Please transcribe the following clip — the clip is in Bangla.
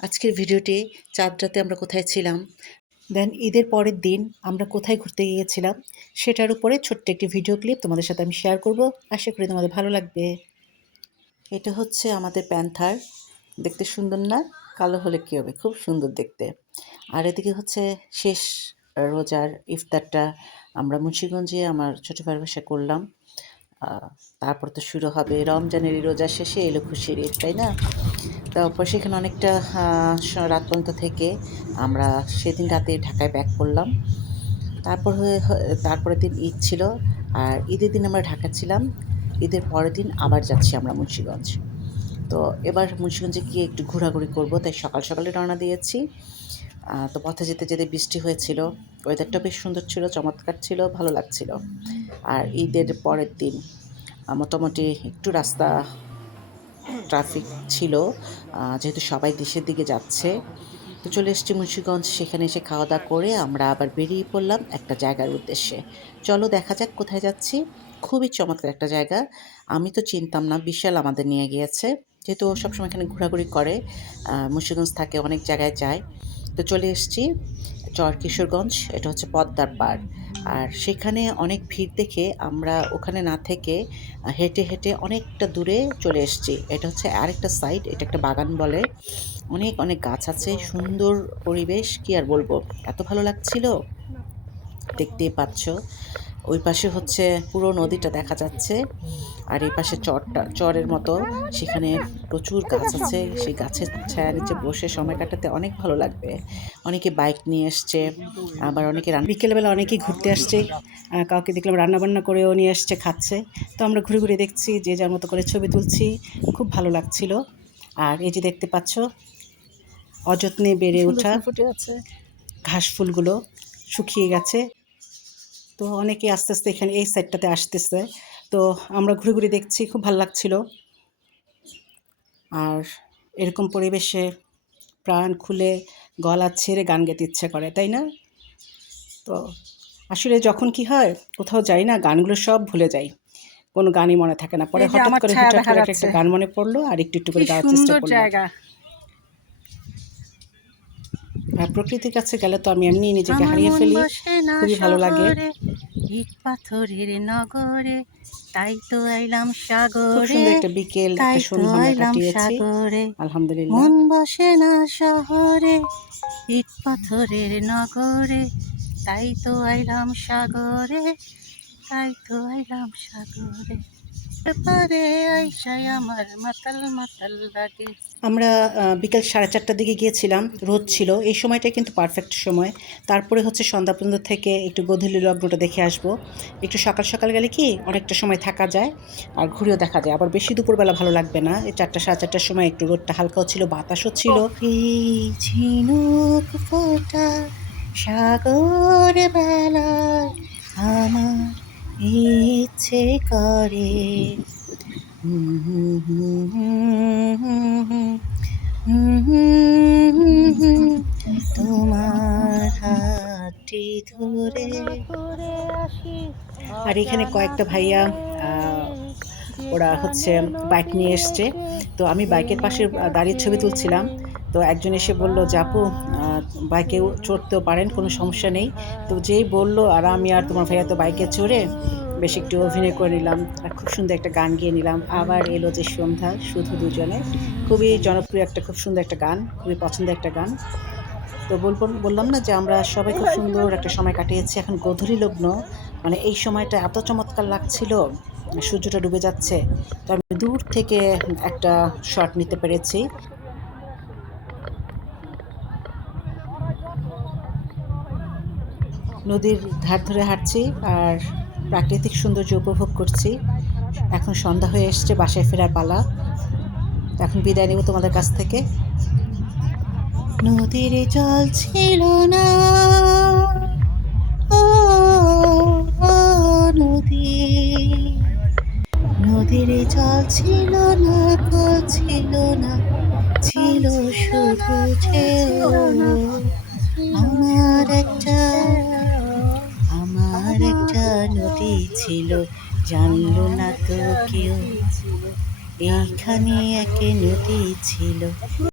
আজকের ভিডিওটি চাঁদ রাতে আমরা কোথায় ছিলাম, দেন ঈদের পরের দিন আমরা কোথায় ঘুরতে গিয়েছিলাম সেটার উপরে ছোট্ট একটি ভিডিও ক্লিপ তোমাদের সাথে আমি শেয়ার করব। আশা করি তোমাদের ভালো লাগবে। এটা হচ্ছে আমাদের প্যান্থার, দেখতে সুন্দর না? কালো হলে কী হবে, খুব সুন্দর দেখতে। আর এদিকে হচ্ছে শেষ রোজার ইফতারটা আমরা মুন্সিগঞ্জে আমার ছোটো ভাইয়ের বাসায় করলাম। তারপর তো শুরু হবে রমজানের রোজা শেষে এলো খুশির ঈদ, তাই না? তারপর সেখানে অনেকটা রাত পর্যন্ত থেকে আমরা সেদিন রাতে ঢাকায় ব্যাক করলাম। তারপরের দিন ঈদ ছিল, আর ঈদের দিন আমরা ঢাকা ছিলাম। ঈদের পরের দিন আবার যাচ্ছি আমরা মুন্সিগঞ্জ। তো এবার মুন্সিগঞ্জে গিয়ে একটু ঘোরাঘুরি করব, তাই সকাল সকালে রওনা দিয়েছি। তো পথে যেতে যেতে বৃষ্টি হয়েছিল, ওয়েদারটা বেশ সুন্দর ছিল, চমৎকার ছিল, ভালো লাগছিল। আর ঈদের পরের দিন মোটামুটি একটু রাস্তা ট্রাফিক ছিল, যেহেতু সবাই দেশের দিকে যাচ্ছে। তো চলে এসেছি মুন্সিগঞ্জ, সেখানে এসে খাওয়া দাওয়া করে আমরা আবার বেরিয়ে পড়লাম একটা জায়গার উদ্দেশ্যে। চলো দেখা যাক কোথায় যাচ্ছি। খুবই চমৎকার একটা জায়গা, আমি তো চিনতাম না, বিশাল আমাদের নিয়ে গিয়েছে। যেহেতু ও সবসময় এখানে ঘোরাঘুরি করে, মুন্সিগঞ্জ থাকে, অনেক জায়গায় যায়। তো চলে এসেছি চর কিশোরগঞ্জ, এটা হচ্ছে পদ্মার পাড়। আর সেখানে অনেক ভিড় দেখে আমরা ওখানে না থেকে হেঁটে হেঁটে অনেকটা দূরে চলে এসেছি। এটা হচ্ছে আরেকটা সাইড, এটা একটা বাগান বলে। অনেক অনেক গাছ আছে, সুন্দর পরিবেশ, কি আর বলবো, এত ভালো লাগছিল। দেখতেই পাচ্ছ ওই পাশে হচ্ছে পুরো নদীটা দেখা যাচ্ছে, আর এই পাশে চরের মতো, সেখানে প্রচুর গাছ আছে। সেই গাছের ছায়া নিচে বসে সময় কাটাতে অনেক ভালো লাগবে। অনেকে বাইক নিয়ে এসছে, আবার অনেকে বিকেলবেলা অনেকেই ঘুরতে আসছে, কাউকে দেখলাম রান্নাবান্না করেও নিয়ে আসছে, খাচ্ছে। তো আমরা ঘুরে ঘুরে দেখছি, যে যার মতো করে ছবি তুলছি, খুব ভালো লাগছিল। আর এই যে দেখতে পাচ্ছ অযত্নে বেড়ে ওঠা ঘাস ফুলগুলো শুকিয়ে গেছে। তো অনেকে আস্তে আস্তে এখানে এই সাইডটাতে আসতেছে। তো আমরা ঘুরে ঘুরে দেখছি, খুব ভালো লাগছিল। আর এরকম পরিবেশে প্রাণ খুলে গলা ছেড়ে গান গাইতে ইচ্ছে করে, তাই না? তো আসলে যখন কি হয়, কোথাও যাই না, গানগুলো সব ভুলে যাই, কোনো গানই মনে থাকে না। পরে হঠাৎ করে হুটহাট করে একটা গান মনে পড়লো, আর একটু একটু করে গাওয়ার চেষ্টা করলাম। আর প্রকৃতির কাছে গেলে তো আমি এমনি নিজেকে হারিয়ে ফেলি, খুবই ভালো লাগে। ইট পাথরের নগরে, তাই তো আইলাম সাগরে। খুব সুন্দর একটা বিকেল, একটা সন্ধ্যা আমরা কাটিয়েছি, আলহামদুলিল্লাহ। মন বসে না শহরে, ইট পাথরের নগরে, তাই তো আইলাম সাগরে, তাই তো আইলাম সাগরে। আমরা বিকেল 4:30টার দিকে গিয়েছিলাম, রোদ ছিল, এই সময়টা কিন্তু পারফেক্ট সময়। তারপরে হচ্ছে সন্ধ্যা পর্যন্ত থেকে একটু গোধূলি লগ্নটা দেখে আসবো। একটু সকাল সকাল গেলে কি অনেকটা সময় থাকা যায়, আর ঘুরেও দেখা যায়। আবার বেশি দুপুরবেলা ভালো লাগবে না, এই 4টা 4:30টার সময় একটু রোদটা হালকাও ছিল, বাতাসও ছিল। এই ঝিনুক ফোঁটা সাগর বেলায় আমার ইচ্ছে করে, তোমার হাতটি ধরে। আর এখানে কয়েকটা ভাইয়া ওরা হচ্ছে বাইক নিয়ে এসছে। তো আমি বাইকের পাশে দাঁড়িয়ে ছবি তুলছিলাম। তো একজন এসে বলল যে আপু, বাইকেও চড়তেও পারেন, কোনো সমস্যা নেই। তো যেই বললো, আর আমি আর তোমার ভাইয়া তো বাইকে চড়ে বেশ একটু অভিনয় করে নিলাম, আর খুব সুন্দর একটা গান গেয়ে নিলাম। আবার এলো যে সন্ধ্যা, শুধু দুজনে, খুবই জনপ্রিয় একটা, খুব সুন্দর একটা গান, খুবই পছন্দের একটা গান। তো বললাম না যে আমরা সবাই খুব সুন্দর একটা সময় কাটিয়েছি। এখন গোধূলি লগ্ন, মানে এই সময়টা এত চমৎকার লাগছিল, সূর্যটা ডুবে যাচ্ছে। তো আমি দূর থেকে একটা শট নিতে পেরেছি। নদীর ধার ধরে হাঁটছি আর প্রাকৃতিক সৌন্দর্য উপভোগ করছি। এখন সন্ধ্যা হয়ে এসছে, বাসায় ফেরার পালা। এখন বিদায় নেব তোমাদের কাছ থেকে। নদীর জল ছিল না, ও নদী, নদীর জল ছিল না, ছিল না, ছিল শুধু ঢেউ। আমার একটা নদী ছিল, জানলো না তো কেউ, এইখানে এক নদী ছিল।